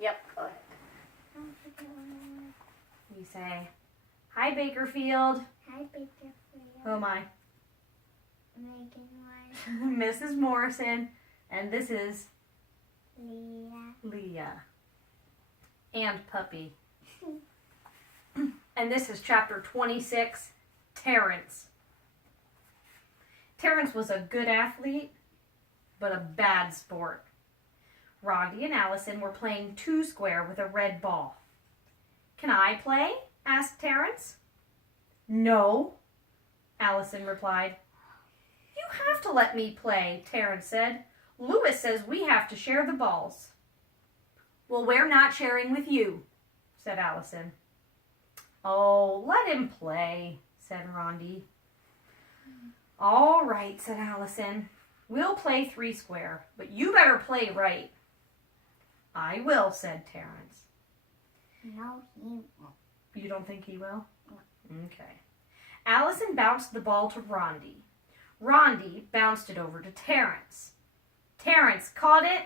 Yep, go ahead. You say, hi, Bakerfield. Hi, Bakerfield. Who am I? Megan Mrs. Morrison. And this is Leah. And Puppy. And this is chapter 26, Terrence. Terrence was a good athlete, but a bad sport. Roddy and Allison were playing two square with a red ball. Can I play? Asked Terrence. No, Allison replied. You have to let me play, Terrence said. Lewis says we have to share the balls. Well, we're not sharing with you, said Allison. Oh, let him play, said Rondi. All right, said Allison. We'll play three square, but you better play right. I will, said Terrence. No, he won't. You don't think he will? No. Okay. Allison bounced the ball to Rondi. Rondi bounced it over to Terrence. Terrence caught it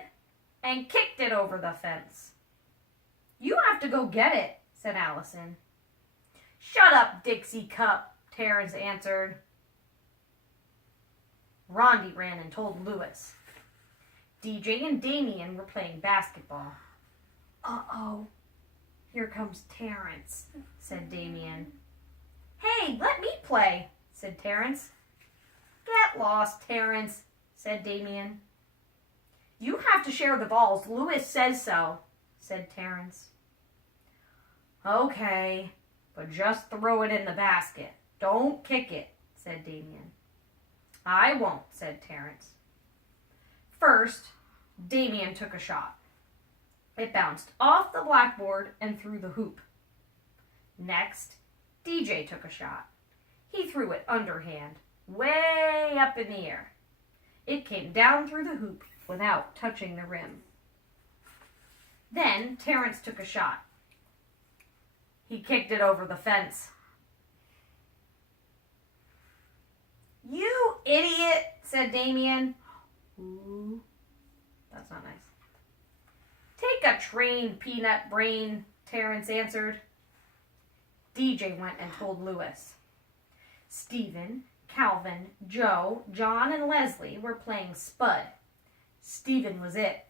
and kicked it over the fence. You have to go get it, said Allison. Shut up, Dixie Cup, Terrence answered. Rondi ran and told Lewis. DJ and Damien were playing basketball. Uh-oh, here comes Terrence, said Damien. Hey, let me play, said Terrence. Get lost, Terrence, said Damien. You have to share the balls. Lewis says so, said Terrence. Okay, but just throw it in the basket. Don't kick it, said Damien. I won't, said Terrence. First, Damien took a shot. It bounced off the blackboard and through the hoop. Next, DJ took a shot. He threw it underhand, way up in the air. It came down through the hoop without touching the rim. Then Terrence took a shot. He kicked it over the fence. You idiot, said Damien. Ooh, that's not nice. Take a train, peanut brain, Terrence answered. DJ went and told Lewis. Stephen, Calvin, Joe, John, and Leslie were playing Spud. Stephen was it.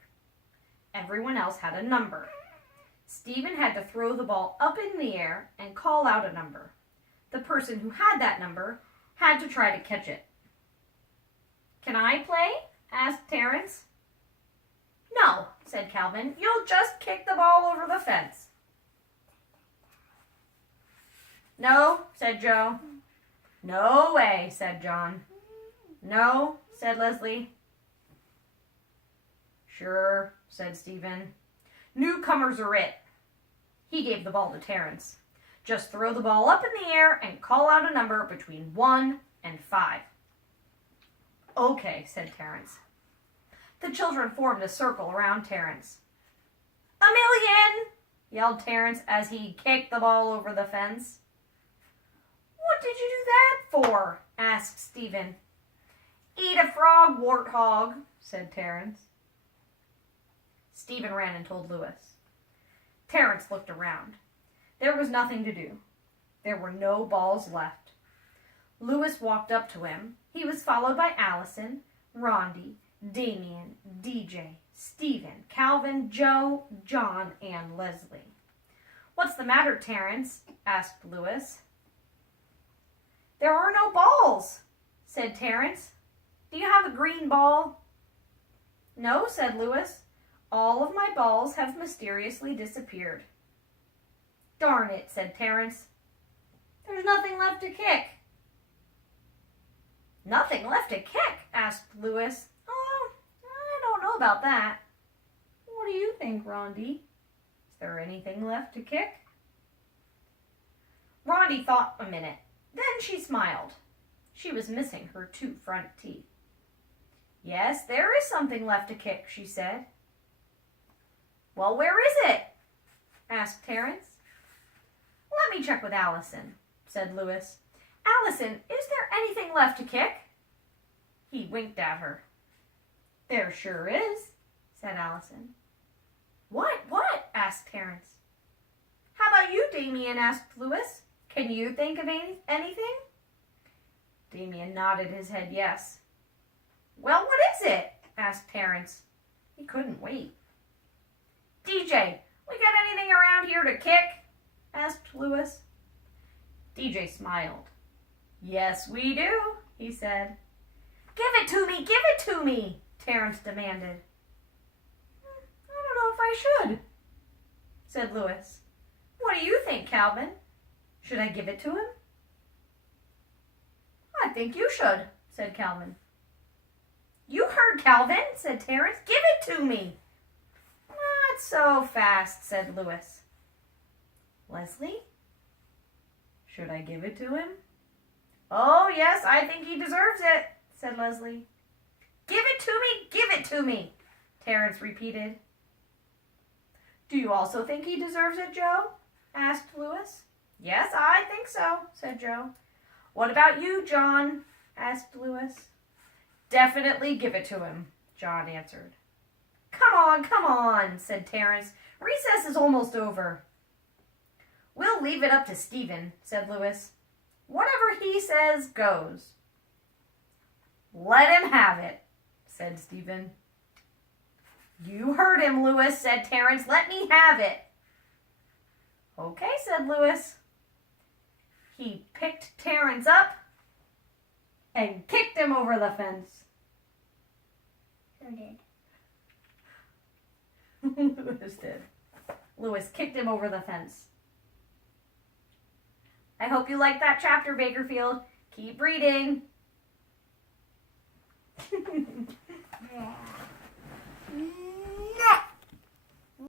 Everyone else had a number. Stephen had to throw the ball up in the air and call out a number. The person who had that number had to try to catch it. Can I play? Asked Terrence. No, said Calvin. You'll just kick the ball over the fence. No, said Joe. No way, said John. No, said Leslie. Sure, said Stephen. Newcomers are it. He gave the ball to Terrence. Just throw the ball up in the air and call out a number between 1 and 5. Okay, said Terrence. The children formed a circle around Terrence. 1,000,000, yelled Terrence as he kicked the ball over the fence. What did you do that for? Asked Stephen. Eat a frog, warthog, said Terrence. Stephen ran and told Lewis. Terrence looked around. There was nothing to do. There were no balls left. Lewis walked up to him. He was followed by Allison, Rondi, Damien, DJ, Stephen, Calvin, Joe, John, and Leslie. What's the matter, Terrence? Asked Lewis. There are no balls, said Terrence. Do you have a green ball? No, said Lewis. All of my balls have mysteriously disappeared. Darn it, said Terrence. There's nothing left to kick. Nothing left to kick? Asked Lewis. Oh, I don't know about that. What do you think, Rondi? Is there anything left to kick? Rondi thought a minute. Then she smiled. She was missing her 2 front teeth. Yes, there is something left to kick, she said. Well, where is it? Asked Terrence. Let me check with Allison, said Lewis. Allison, is there anything left to kick? He winked at her. There sure is, said Allison. What? What? Asked Terrence. How about you, Damien? Asked Louis. Can you think of anything? Damien nodded his head yes. Well, what is it? Asked Terrence. He couldn't wait. DJ, we got anything around here to kick? Asked Louis. DJ smiled. Yes, we do, he said. Give it to me, give it to me, Terrence demanded. I don't know if I should, said Louis. What do you think, Calvin? Should I give it to him? I think you should, said Calvin. You heard Calvin, said Terrence. Give it to me. Not so fast, said Louis. Leslie? Should I give it to him? Oh, yes, I think he deserves it, said Leslie. Give it to me, give it to me, Terrence repeated. Do you also think he deserves it, Joe? Asked Louis. Yes, I think so, said Joe. What about you, John? Asked Louis. Definitely give it to him, John answered. Come on, said Terrence. Recess is almost over. We'll leave it up to Stephen, said Louis. Whatever he says goes. Let him have it, said Stephen. You heard him, Louis, said Terrence. Let me have it. Okay, said Louis. He picked Terrence up and kicked him over the fence. Who did? Louis did. Louis kicked him over the fence. I hope you liked that chapter, Bakerfield. Keep reading. Yeah.